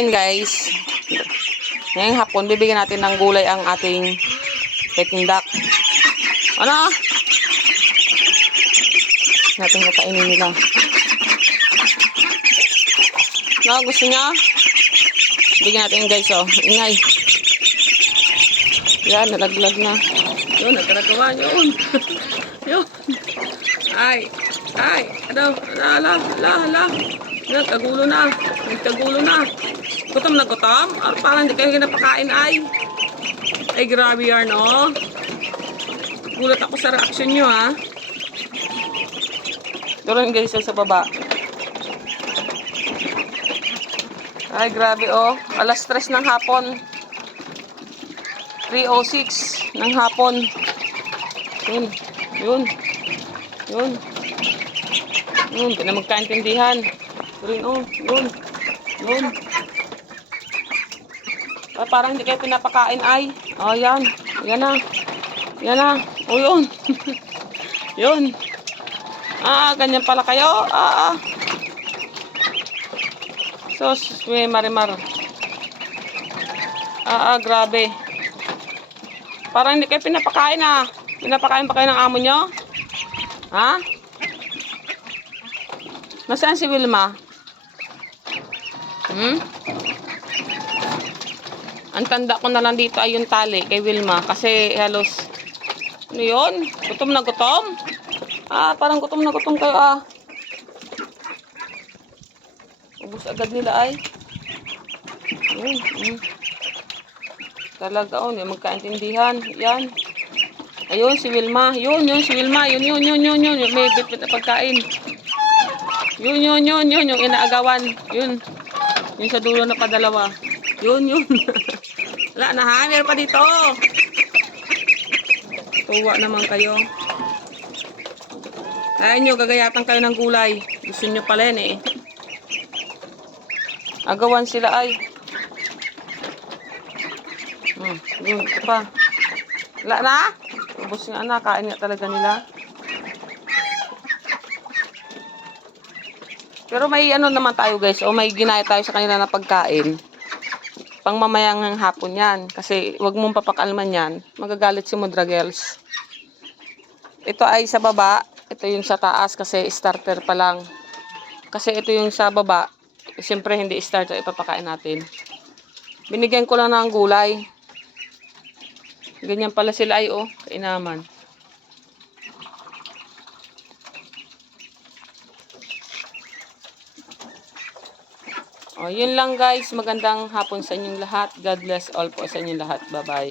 Ayan guys, ngayong hapon bibigyan natin ng gulay ang ating peking duck. Ano? Natin kakainin nila. No, gusto niya? Bigyan natin guys, oh. Ingay. Yan, nalaglag na. Yun, nagkaragawa yun. Yun. Ay. Ano? Ala. Nagkagulo na. Gutom na gutom? Parang hindi kayo napakain ay. Ay, grabe yan, no? Gulat ako sa reaction nyo, ha? Doon guys, sa baba. Ay, grabe, oh. Alas 3 ng hapon. 3:06 ng hapon. Yun. Hindi na magkaintindihan. Yun. Parang hindi kayo pinapakain ay. Oh, yan. Yan na. Oh, yun. Yun. Ganyan pala kayo. Sos, may marimar. Grabe. Parang hindi kayo pinapakain, ah. Pinapakain pa kayo ng amo nyo? Ha? Nasaan si Wilma? Ang tanda ko na lang dito ay yung tali kay Wilma. Kasi halos, ano yun? Gutom na gutom? Parang gutom na gutom kayo, ah. Ubus agad nila ay. Talaga, hindi magkaintindihan. Yan. Ayun, si Wilma. Yun, si Wilma. Yun. May bit na pagkain. Yun. Yung inaagawan. Yun. Yung sa dulo na padalawa. Yun. Wala na, ha? Meron pa dito. Tuwa naman kayo. Ayaw nyo, gagayatan kayo ng gulay. Gusto nyo pala yan, eh. Agawan sila, ay. Yun, ito pa. Wala na? Ubus nga na, kain nga talaga nila. Pero may ano naman tayo guys, o may ginaya tayo sa kanila na pagkain. Pang mamayang hapon yan. Kasi wag mong papakalman yan. Magagalit si Mudra Girls. Ito ay sa baba. Ito yung sa taas kasi starter pa lang. Kasi ito yung sa baba. Siyempre hindi starter, ipapakain natin. Binigyan ko lang ng gulay. Ganyan pala sila ay, oh. Kainaman. Yun lang guys. Magandang hapon sa inyong lahat. God bless all po sa inyong lahat. Bye-bye.